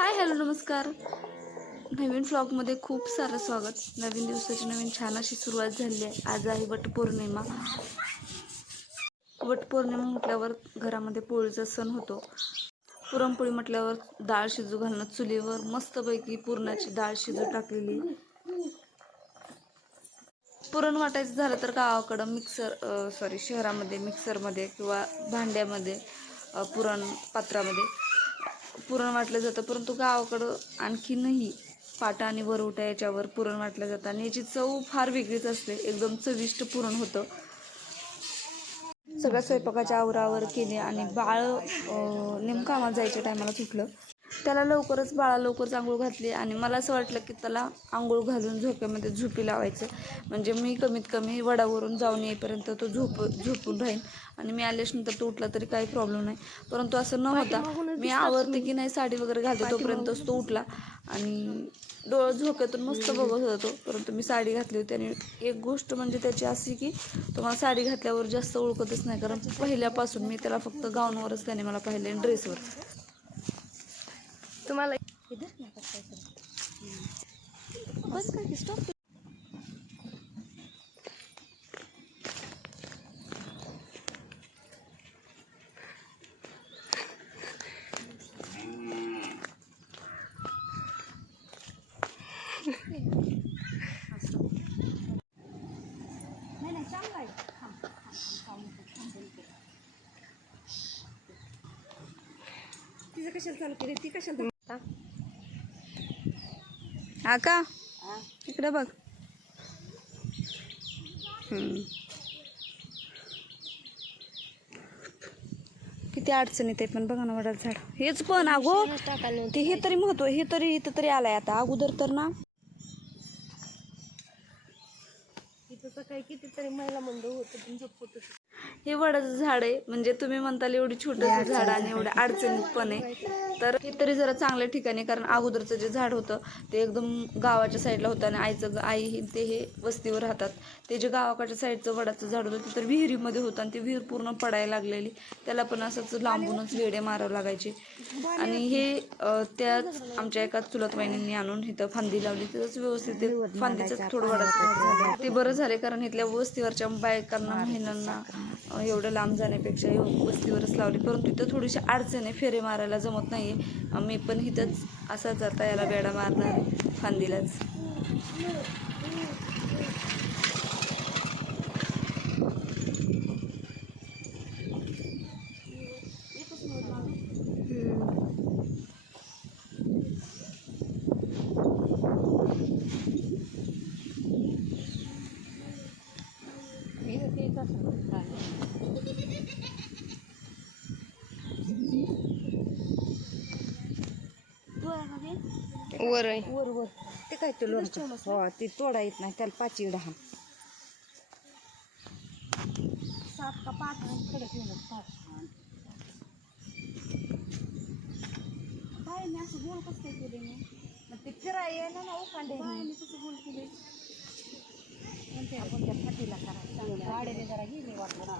Hi hello नमस्कार. नवीन फ्लॉगमध्ये खूप सारं स्वागत. नवीन दिवसाची नवीन छान अशी सुरुवात झाली आहे. आज आहे वटपौर्णिमा. वटपौर्णिमा म्हटल्यावर घरामध्ये पोळीचा सण होतो. पुरणपोळी म्हटल्यावर डाळ शिजू घालणं चुलीवर मस्तपैकी पुरणाची डाळ शिजू टाकलेली. पुरण वाटायचं झालं तर गावाकडं मिक्सर सॉरी शहरामध्ये मिक्सरमध्ये किंवा भांड्यामध्ये पुरण पात्रामध्ये. पुरण वाटलं जातं. परंतु गावाकडं आणखीनही पाटा आणि वरवटा याच्यावर पुरण वाटलं जातं. आणि याची चव फार वेगळीच असते. एकदम चविष्ट पुरण होतं. सगळ्या स्वयंपाकाच्या आवरावर केले आणि बाळ अं, नेमकं आम्हाला जायच्या टायमाला सुटलं. त्याला लवकरच बाळा लवकरच आंघोळ घातली आणि मला असं वाटलं की त्याला आंघोळ घालून झोपेमध्ये झोपी लावायचं. म्हणजे मी कमीत कमी वडावरून जाऊन येईपर्यंत तो झोप झोपून राहीन. आणि मी आल्याच नंतर तो उठला तरी काही प्रॉब्लेम नाही. परंतु असं न होता मी आवरते की नाही साडी वगैरे घालते तोपर्यंतच तो उठला. आणि डोळं झोक्यातून मस्त बघत होता तो. परंतु मी साडी घातली होती. आणि एक गोष्ट म्हणजे त्याची अशी की तो मला साडी घातल्यावर जास्त ओळखतच नाही. कारण पहिल्यापासून मी त्याला फक्त गाऊनवरच त्याने मला पाहिलं ड्रेसवर तुम्हाला बस काय स्टॉप तिचं कशाला चालू केली ती कशाला हा का? इकडे बघ. किती अडचणीत आहे पण बघा ना वडाचं झाड. हेच पण अगो ते हे तरी महत्त्व हे तरी इथं तरी आलंय आता. अगोदर तर ना. तिथं सकाळी कितीतरी महिला मंडळ होतं पण होती. हे वडाचं झाड आहे. म्हणजे तुम्ही म्हणताल एवढी छोटं झाड आणि एवढं अडचणीत पण आहे तर हे तरी जरा चांगल्या ठिकाणी कारण अगोदरचं जे झाड होतं ते एकदम गावाच्या साईडला होतं आणि आईचं आई हे- ते हे वस्तीवर राहतात. ते जे गावाकडच्या साईडचं वडाचं झाड होतं ते तर विहिरीमध्ये होतं आणि ते विहीर पूर्ण पडायला लागलेली. त्याला पण असंच लांबूनच वेडे मारावं लागायचे. आणि हे त्याच आमच्या एका चुलत वहिनींनी आणून इथं फांदी लावली. तिथंच व्यवस्थित ते फांदीचं थोडं वडाचं ते बरं झाले कारण इथल्या वस्तीवरच्या बायकांना महिलांना एवढं लांब जाण्यापेक्षा वस्तीवरच लावली. परंतु इथं थोडीशी अडचण आहे फेरे मारायला जमत नाही आहे मी पण इथंच असाच आता याला वेडा मारणार फांदीलाच. वर आहे वर वर ते काय ते लोणचं? हो ते तोडा येत नाही त्याला पाच इडा हा सात का पाच? कडक पाच काय मी असं गोल कसं काय केले मी. मग ते फिराय यायला ना उखांडे कसं गोल केले आपण त्या फाटीला करा. गाडीने जरा गेली वाटलं ना.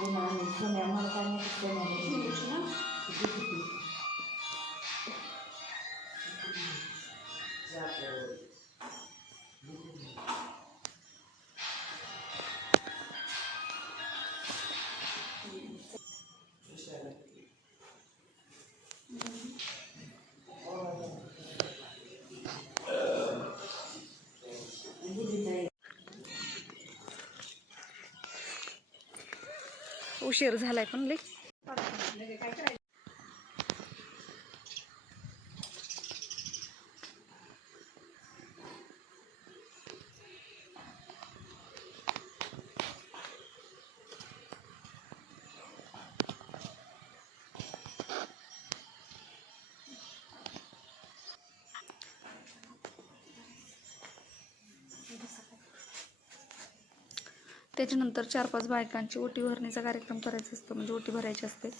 सोन्या मला काय माहिती सोन्या उशीर झालाय पण लई त्याच्यानंतर चार पाच बायकांची ओटी भरण्याचा कार्यक्रम करायचा असतो म्हणजे ओटी भरायची असते.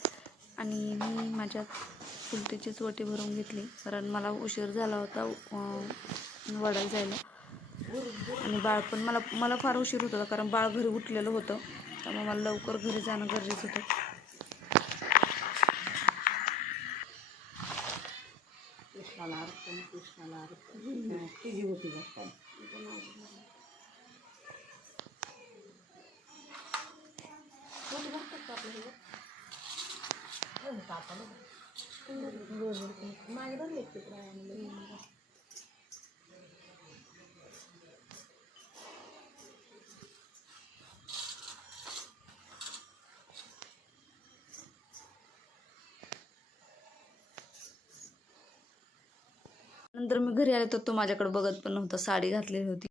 आणि मी माझ्या चुलतीचीच ओटी भरून घेतली. कारण मला उशीर झाला होता अं, वडाला जायला. आणि बाळ पण मला मला फार उशीर होत होता कारण बाळ घरी उठलेलं होतं. त्यामुळे मला लवकर घरी जाणं गरजेचं होतं. नंतर मी घरी आले तर तो माझ्याकडे बघत पण नव्हता. साडी घातलेली होती.